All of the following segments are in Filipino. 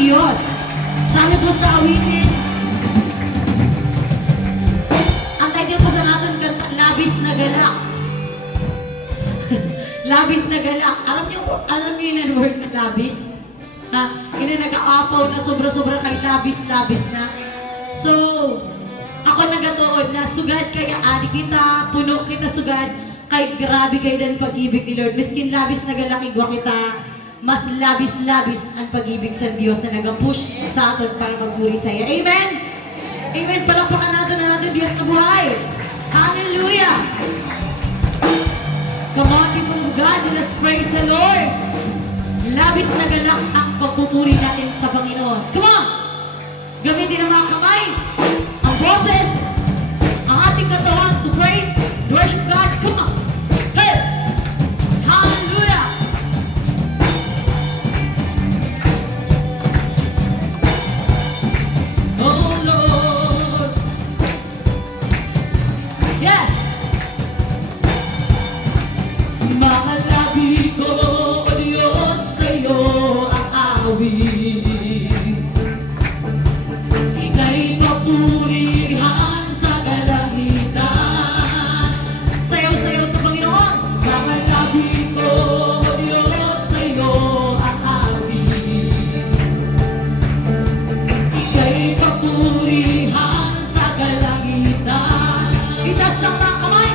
Diyos. Sabi po sa awitin, ang title po sa natin kanta, Labis na Galak. Labis na galak. Alam niyo yun ang word na labis? Ha? Yun ang nag-aapaw na sobra-sobra kay labis-labis na. So, ako nagatuod na sugad kaya adi kita, puno kita sugad, kay grabe kay dan pag-ibig ni Lord. Miskin labis na galak igwa kita, mas labis-labis ang pag-ibig sa Diyos na nag-push sa aton para magpuri sa iya. Amen? Amen. Palakpakan natin Diyos na buhay. Hallelujah! Come on, people of God, let's praise the Lord. Labis na galak ang pagpupuri natin sa Panginoon. Come on! Gamitin ang mga kamay, ang boses, ang ating katawan to praise, to worship God. Come on! Hey! Hallelujah! Oh Lord! Yes! Mga labi ko, O Diyos, sa'yo aawit. Ika'y papurihan sa kalangitan. Sayaw-sayaw sa Panginoon. Mga labi ko, O Diyos, sa'yo aawit. Ika'y papurihan sa kalangitan. Itaas ang mga kamay.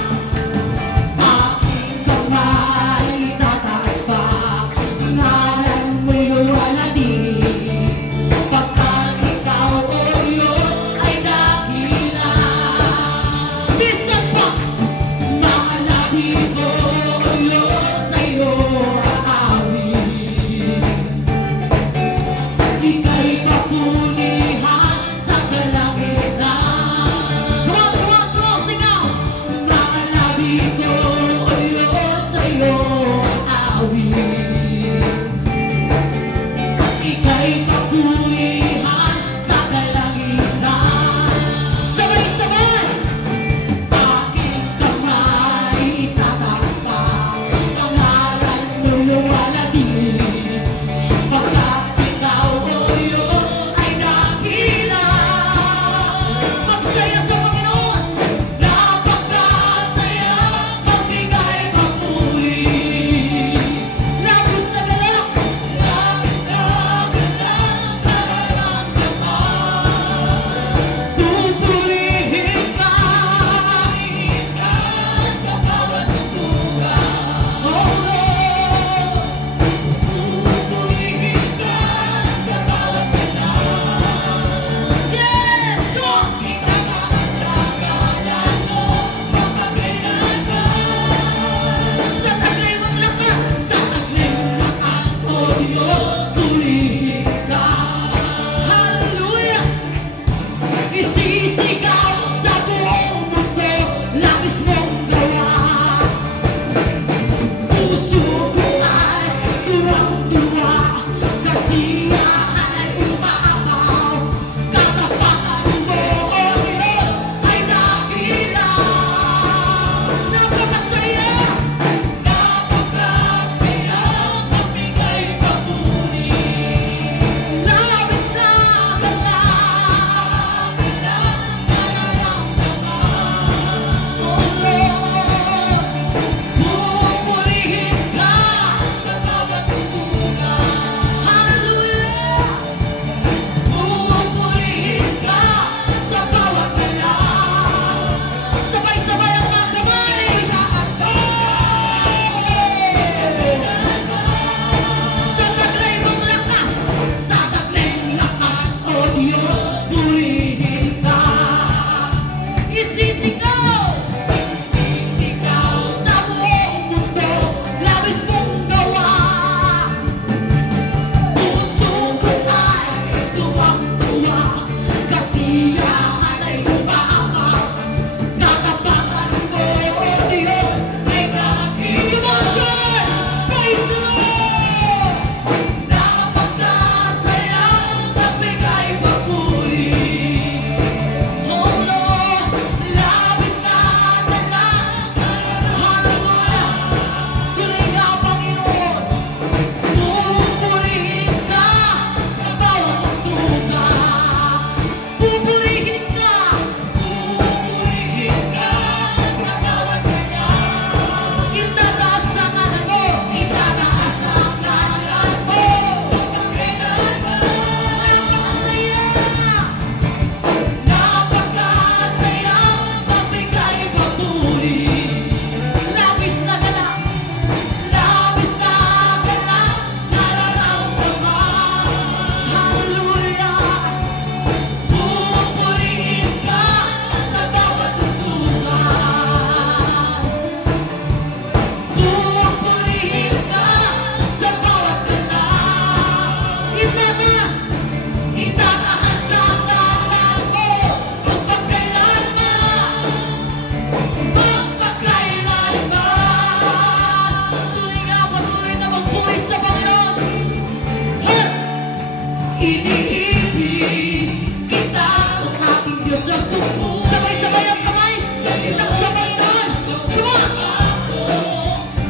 iniibig kita ang aking Diyos na bubuhay. Sabay-sabay ang kamay, itaas sa Panginoon. Come on!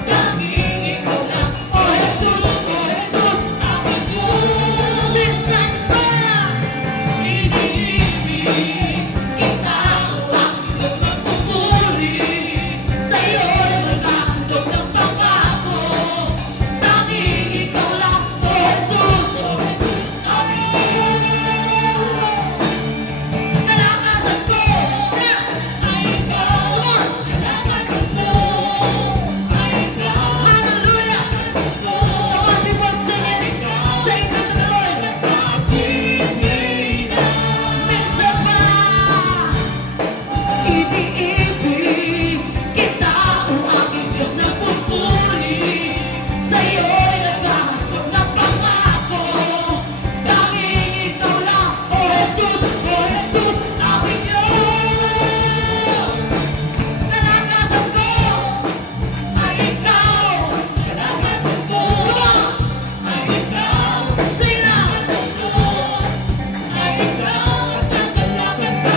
Tanging ikaw lang, oh Jesus, aking Diyos. Minsan pa, iniibig kita ang aking Diyos na pupuri. Sa'yo'y maghahandog ng pangako. Tanging ikaw lang, oh Jesus, aking kalakasan ko. Ay ikaw, kalakasan ko. Ay ikaw, hallelujah. Come on, people, sing it. Say it to the Lord. Minsan pa, iniibig kita ang aking Diyos na pupuri. Sa'yo'y naghahandog ng pangako. Tanging ikaw lang, oh Jesus, aking Diyos. Kalakasan ko, ay ikaw. Kalakasan ko, ay ikaw. Sing lang. Ay ikaw at ang kalaban sa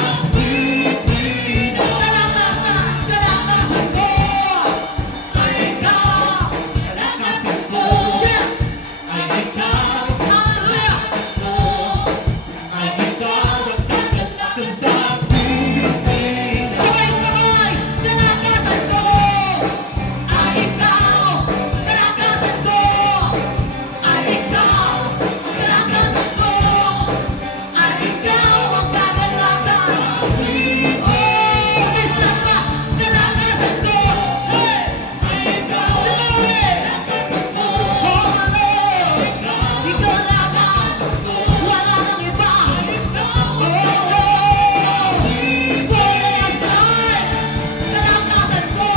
kalakasan ko. Ay ikaw. Kalakasan ko. Yeah. Ay ikaw. Hallelujah. Ay ikaw at ang kalaban sa sabay-sabay. Kalakasan ko. Ay ikaw. Kalakasan ko. Ay ikaw. Kalakasan ko. Ay ikaw ang kagalakan. Oh, minsan pa, kalakasan ko. Hey! Ay ikaw. Glory! Kalakasan ko. Oh, Lord! Ikaw lamang. Wala nang iba. Oh, Lord! For the last time. Kalakasan ko.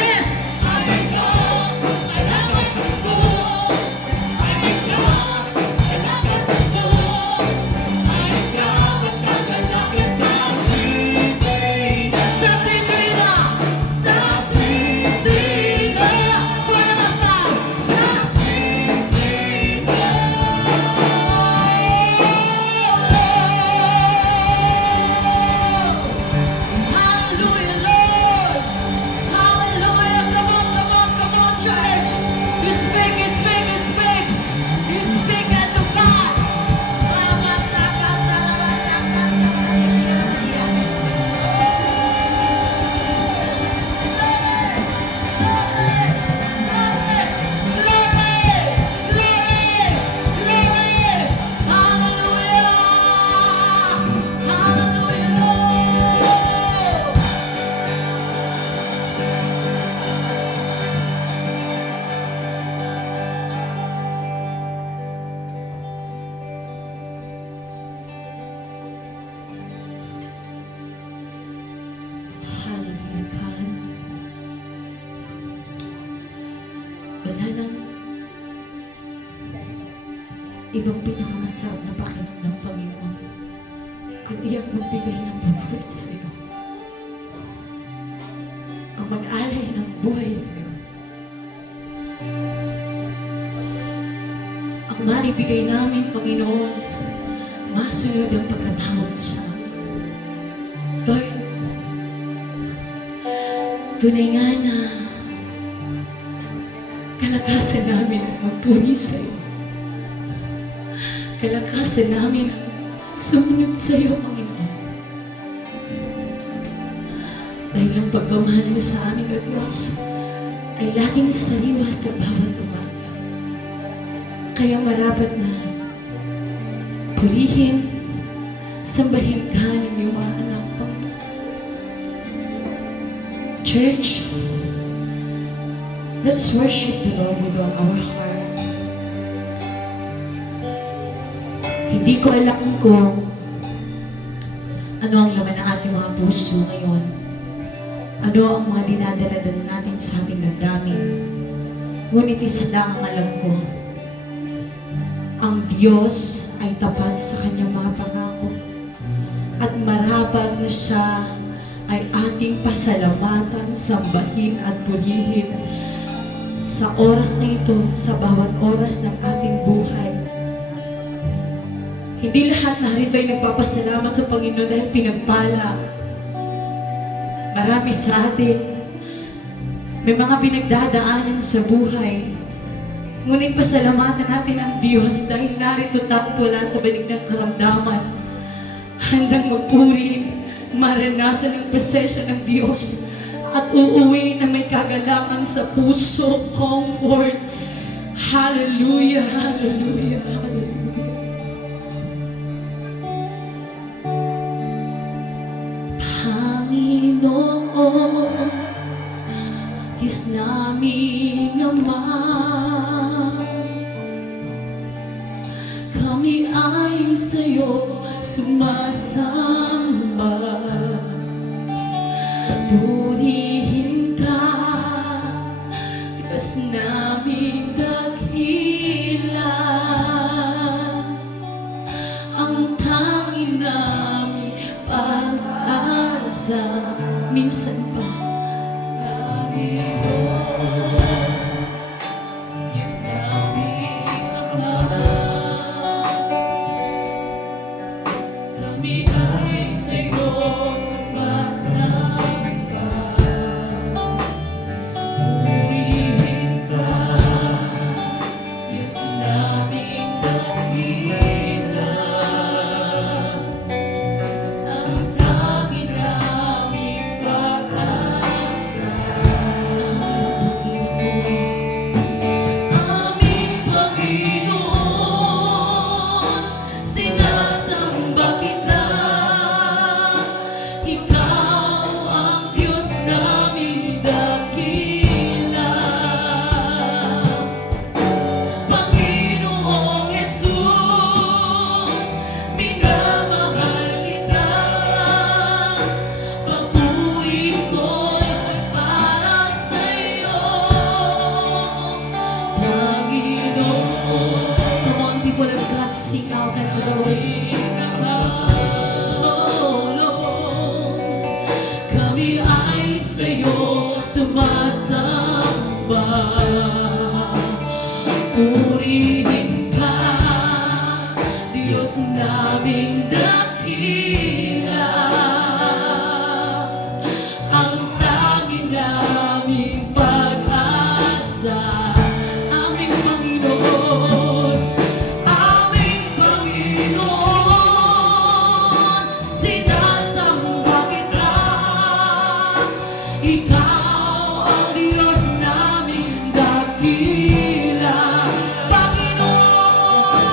Yes! Ay ikaw. Kalakasan ko. Ay ikaw. Kalakasan ko. Ay ikaw ang kagalakan sa sa tuwina. Sa tuwina. For the last time. Sa hallelujah, Lord. Hallelujah. Come on, church. He's big, he's big, he's big. He's big as a God. Hallelujah, God. Wala nang ibang pinakamasarap na pakiramdam, Panginoon, kundi ang magbigay ng papuri sa'yo. Ang mag-alay ng buhay sa'yo. Ang maribigay namin, Panginoon, masunod ang pagkatawag sa amin. Lord, tunay nga na kalakasan namin ang magpuri sa'yo. Kalakasan namin ang sumunod sa'yo, Panginoon. Dahil ang pagmamahal mo sa amin, O Diyos, ay laging sariwa sa bawat umaga. Kaya marapat na purihin, sambahin ka ng iyong mga anak, Panginoon. Church, let's worship the Lord with all our hearts. Hindi ko alam kung ano ang laman ng ating mga puso ngayon. Ano ang mga dinadala-dala natin sa ating damdamin. Ngunit isa lang ang alam ko. Ang Diyos ay tapat sa kanyang mga pangako. At marapat na siya ay ating pasalamatan, sambahin at purihin sa oras na ito, sa bawat oras ng ating buhay. Hindi lahat narito ay nagpapasalamat sa Panginoon dahil pinagpala. Marami sa atin, may mga pinagdadaanan sa buhay. Ngunit pasalamatan natin ang Diyos dahil narito tayo wala sa banig ng karamdaman. Handang magpuri, maranasan ang presensya ng Diyos at uuwi na may kagalakan sa puso, comfort. Hallelujah, hallelujah, hallelujah. Panginoon, Diyos naming Ama, kami ay sa'yo sumasamba. Purihin ka, Diyos naming dakila, ang tanging naming pag-asa. Minsan pa, Diyos naming Ama, kami ay sa'yo sumasamba. Purihin ka, Diyos naming dakila, ang tanging naming pag-asa. Aming Panginoon, sinasamba kita. Ikaw ang Diyos naming dakila. Panginoong Jesus, minamahal kita. Papuri ko'y para sa'yo, Panginoon. Come on, people of God, sing out unto the Lord. Oh, Lord, kami ay sa'yo sumasamba. Purihin ka, Diyos naming dakila, ang tanging naming pag-asa. Aming Panginoon, aming Panginoon, sinasamba kita. Ikaw ang Diyos naming dakila. Panginoon,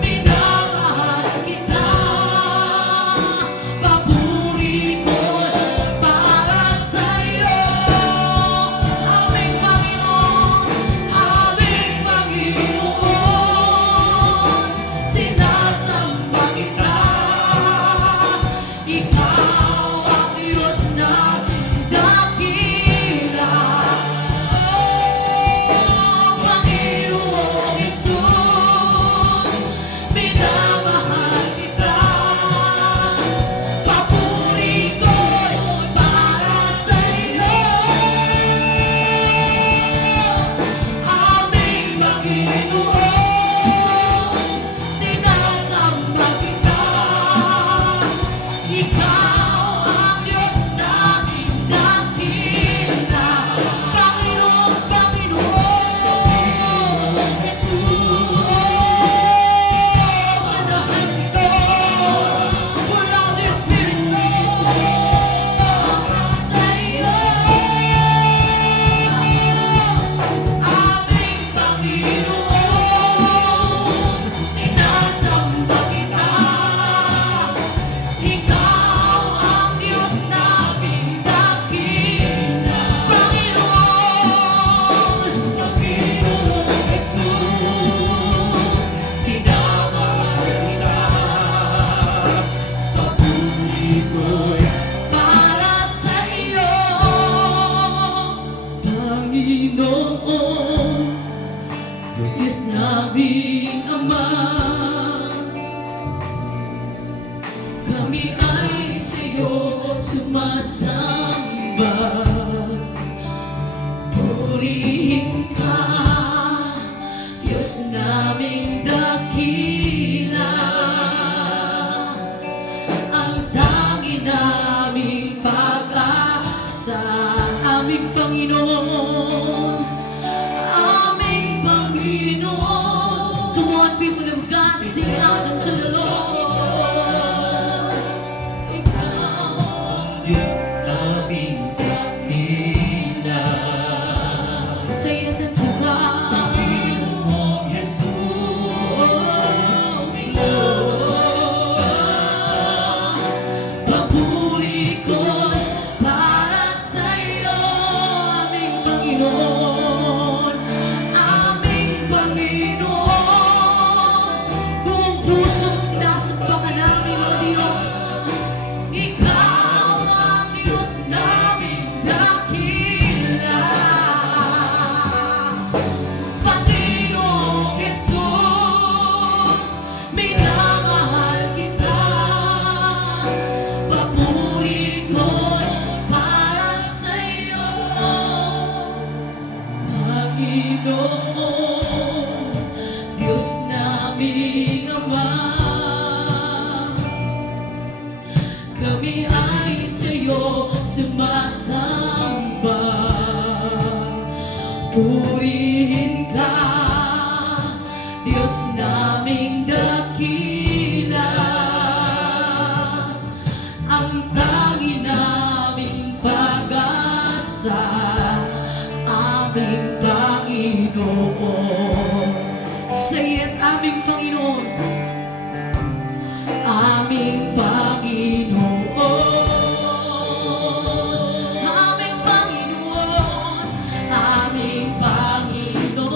minamahal kita. Papuri ko'y para sa'yo. Aming Panginoon, sinasamba kita. Ikaw ang Diyos naming dakila. Oh, Panginoong Jesus, minamahal kita. Papuri ko'y para sa'yo. Aming Panginoon, sinasamba kita. Ikaw ang Diyos naming dakila. Panginoon, Panginoon, Jesus, manahan kita. Wala their spirit, Lord, sa'yo. Aming Panginoon, sinasamba kita. Ikaw ang Diyos naming dakila. Panginoon, Panginoong Jesus, minamahal kita. Papuri ko'y para sa'yo, Panginoon, Diyos naming Ama. Kami ay sa'yo sumasamba. Purihin ka, Diyos Panginoon, Diyos naming Ama. Kami ay sa'yo sumasamba. Purihin ka, Diyos naming dakila. Ang tangi naming pag-asa, aming Panginoon. Say it, aming Panginoon. Aming Panginoon. Aming Panginoon. Aming Panginoon.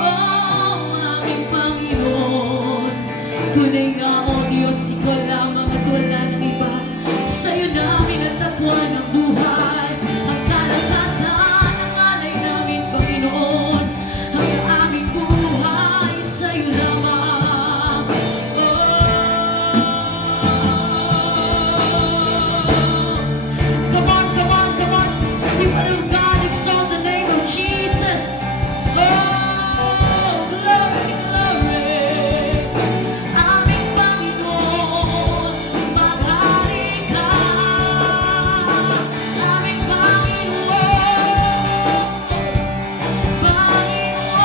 Oh, aming Panginoon. Tunay nga, O Diyos, ikaw lamang at wala ng iba. Sa'yo namin natagpuan ang buhay, ang kalakasan, ang alay namin, Panginoon. Ang aming buhay sa'yo lamang. Come on, come on, come on. People of God, exalt the name of Jesus. Oh, glory, glory. Aming Panginoon, maghari ka. Aming Panginoon, Panginoon.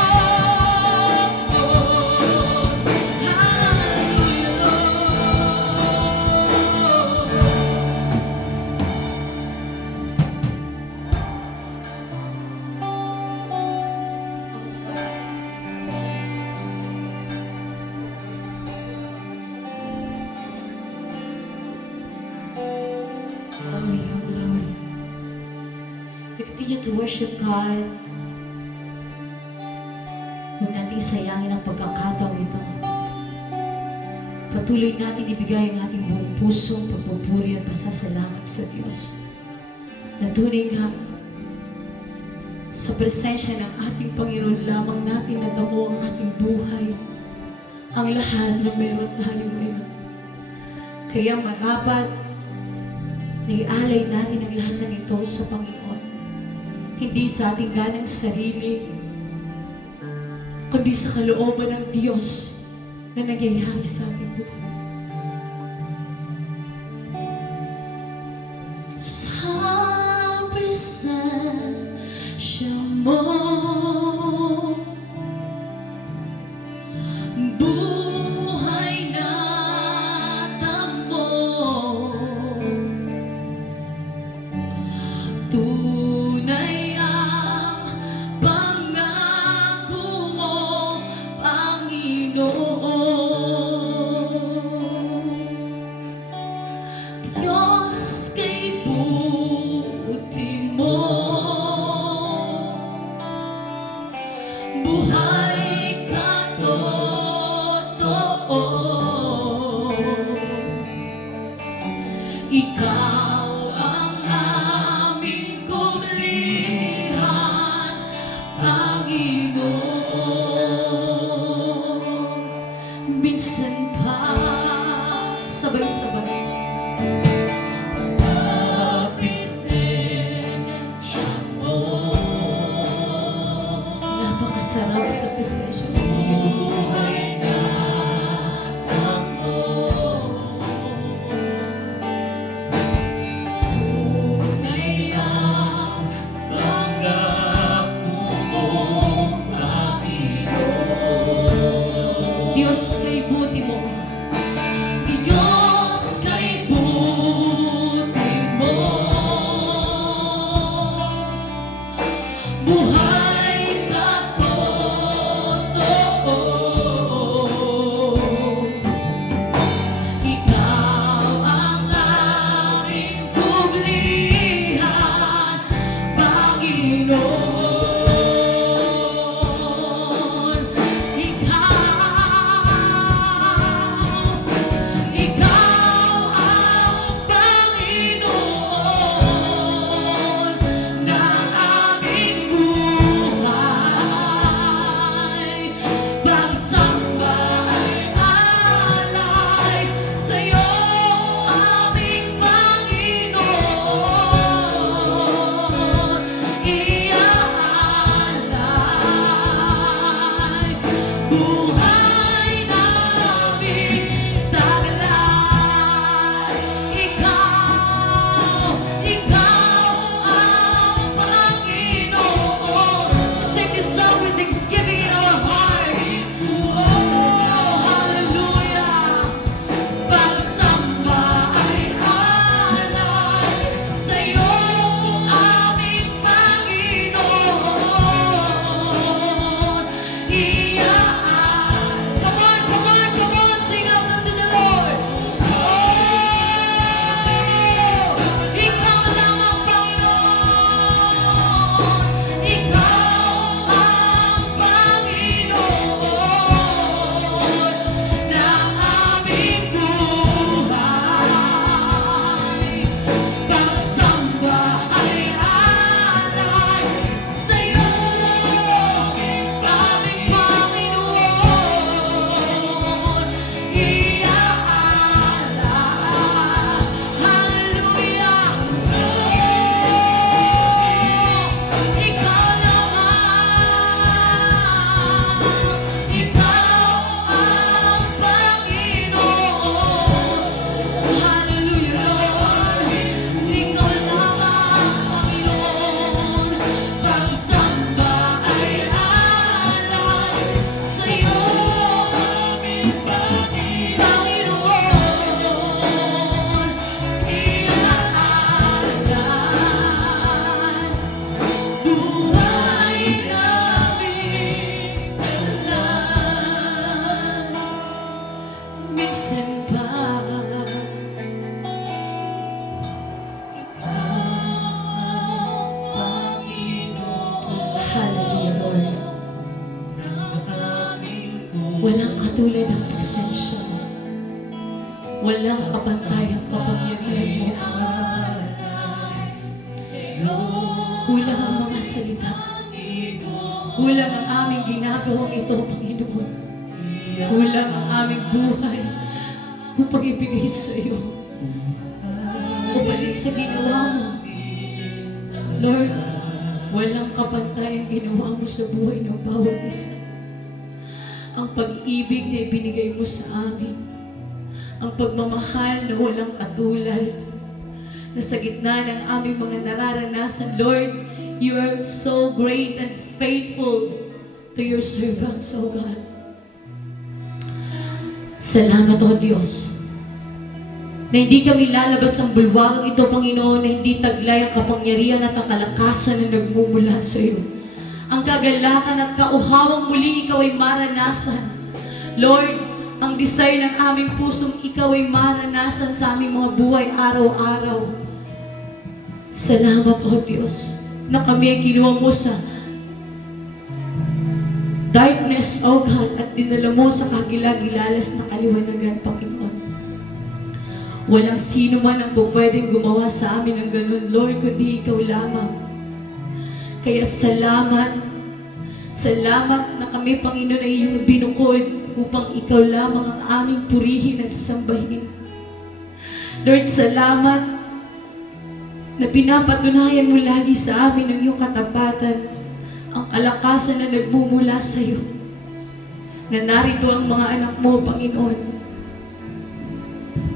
Glory, oh glory. We continue to worship God. Huwag natin sayangin ang pagkakataong ito. Patuloy natin ibigay ang ating buong puso, pagpupuri at pasasalamat sa Diyos. Na tunay nga, sa presensya ng ating Panginoon lamang natin nadamo ang ating buhay, ang lahat na meron tayo ngayon. Kaya marapat na ialay natin ang lahat ng ito sa Panginoon. Hindi sa ating ganang sarili, kundi sa kalooban ng Diyos na nangyayari sa ating buhay. Sa presensya mo, buhay na tamo. Tunay ang pangako mo, Panginoon. Diyos kay buti mo, buhay ka totoo. Ikaw ang aming kublihan, Panginoon. Minsan pa, sabay-sabay. Sa presensya mo, napakasarap sa presensya mo. Buhay na ako. Tunay ang pangako mo, Panginoon. Diyos kay buti mo. Diyos kay buti mo. Buhay ka totoo. Ikaw ang aming kublihan, Panginoon. Ikaw ang Panginoon ng aming buhay. Pagsamba ay alay sa'yo, aming Panginoon. buhay namin lang. Minsan pa hallelujah, Lord. Walang katulad ng presensya mo. Walang kapantayang kapangyarihan mo. Kulang ang mga salita. Kulang ang aming ginagawang ito, Panginoon. Kulang ang aming buhay upang ibigay sa iyo. Upalit sa ginawa mo. Lord, walang kapantayang ginawa mo sa buhay ng bawat isa. Ang pag-ibig na ibinigay mo sa amin. Ang pagmamahal na walang katulad. Na sa gitna ng aming mga nararanasan, Lord, you are so great and faithful to your servants, O God. Salamat, O Diyos, na hindi kami lalabas ng bulwarang ito, Panginoon, na hindi taglay ang kapangyarihan at ang kalakasan na nagmumula sa iyo. Ang kagalakan at kauhawang muli ikaw ay maranasan. Lord, ang desire ng aming pusong ikaw ay maranasan sa aming mga buhay araw-araw. Salamat, O Diyos, na kami ay kinuha mo sa darkness, O God, at dinala mo sa kagilagilalas na kaliwanagan, Panginoon. Walang sino man ang pwedeng gumawa sa amin ng ganun, Lord, kundi ikaw lamang. Kaya salamat, salamat na kami, Panginoon, ay iyong binukod upang ikaw lamang ang aming purihin at sambahin. Lord, salamat na pinapatunayan mo lagi sa amin ang iyong katapatan, ang kalakasan na nagmumula sa iyo. Na narito ang mga anak mo, Panginoon.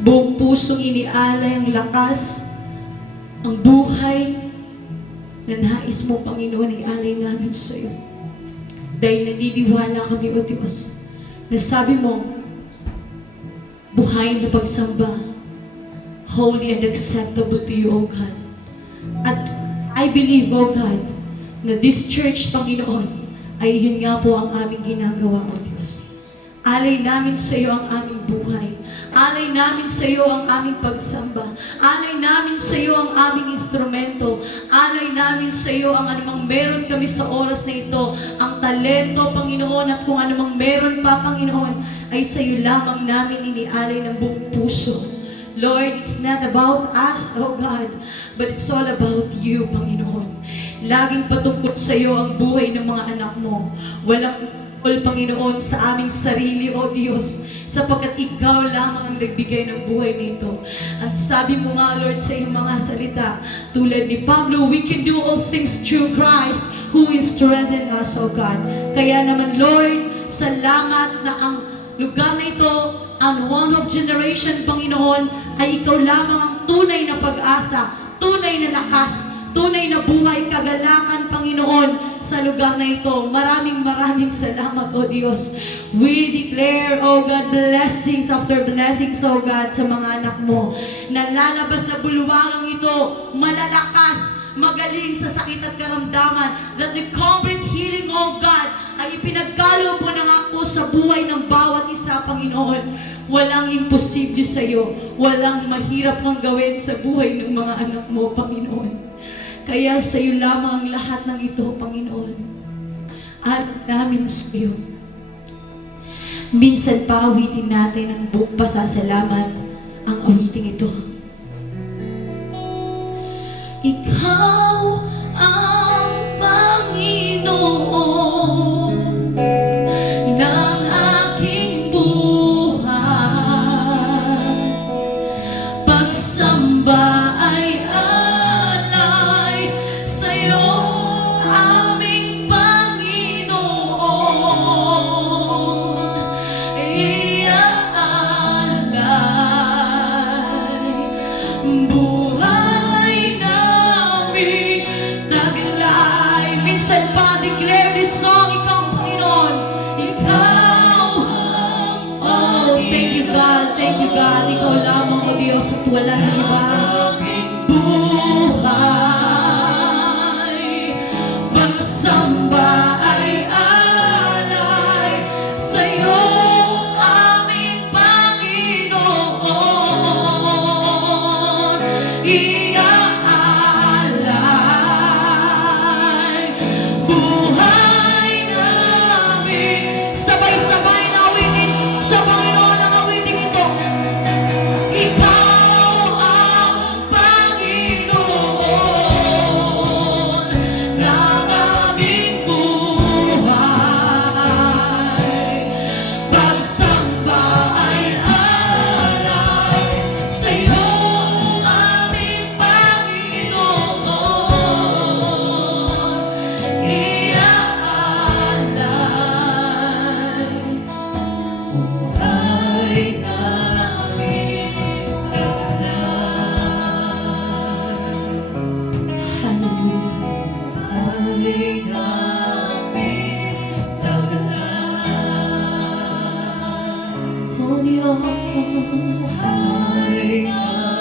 Buong pusong inialay ang lakas, ang buhay, na nais mo, Panginoon, ay alay namin sa iyo. Dahil naniniwala kami, O Diyos, na sabi mo, buhay na pagsamba, holy and acceptable to you, O God. At I believe, O God, na this church, Panginoon, ay yun nga po ang aming ginagawa, O Diyos. Alay namin sa iyo ang aming buhay. Alay namin sa iyo ang aming pagsamba. Alay namin sa iyo ang aming instrumento. Alay namin sa iyo ang anumang meron kami sa oras na ito. Ang talento, Panginoon, at kung anumang meron pa, Panginoon, ay sa iyo lamang namin inialay ng buong puso. Lord, it's not about us, oh God, but it's all about you, Panginoon. Laging patungkol sa iyo ang buhay ng mga anak mo. Walang Panginoon, sa aming sarili, O Diyos, sapagkat ikaw lamang ang nagbigay ng buhay nito. At sabi mo nga, Lord, sa iyong mga salita, tulad ni Pablo, we can do all things through Christ who is strengthened us, O God. Kaya naman, Lord, salamat na ang lugar na ito, ang one of generation, Panginoon, ay ikaw lamang ang tunay na pag-asa, tunay na lakas, tunay na buhay, kagalakan, Panginoon, sa lugar na ito. Maraming salamat, O Diyos. We declare, O God, blessings after blessings, O God, sa mga anak mo. Na lalabas na bulwarang ito, malalakas, magaling sa sakit at karamdaman. That the complete healing, O God, ay ipinagkaloob mo na nga po sa buhay ng bawat isa, Panginoon. Walang imposible sa iyo. Walang mahirap kang gawin sa buhay ng mga anak mo, Panginoon. Kaya sa iyo lamang ang lahat ng ito, Panginoon. At namin sa iyo. Minsan pa awitin natin ang buong pasasalamat, ang awiting ito. Ikaw ang Panginoon ng aking buhay. Pagsamba ay alay sa'yo, aming Panginoon. Iaalay buhay namin taglay. Minsan pa declare this song, ikaw ang Panginoon. Ikaw, oh, thank you God, thank you God. Ikaw lamang, O Diyos, at wala na iba. Buhay, Pagsamba ay alay sa'yo, aming Panginoon. Iaalay buhay namin. Sabay-sabay na awitin sa Panginoon ang awiting ito. Ikaw ang Panginoon ng aming buhay. Pagsamba ay alay sa'yo, aming Panginoon. Iaalay buhay namin taglay. O Diyos, buhay namin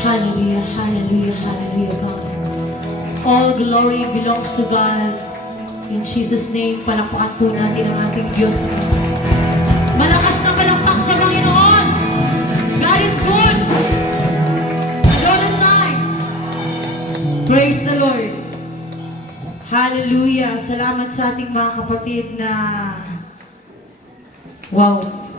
hallelujah, hallelujah, hallelujah, God. All glory belongs to God. In Jesus' name, palakpakan po natin ang ating Diyos. Malakas na palakpak sa Panginoon. God is good. All the time. Praise the Lord. Hallelujah. Salamat sa ating mga kapatid na wow.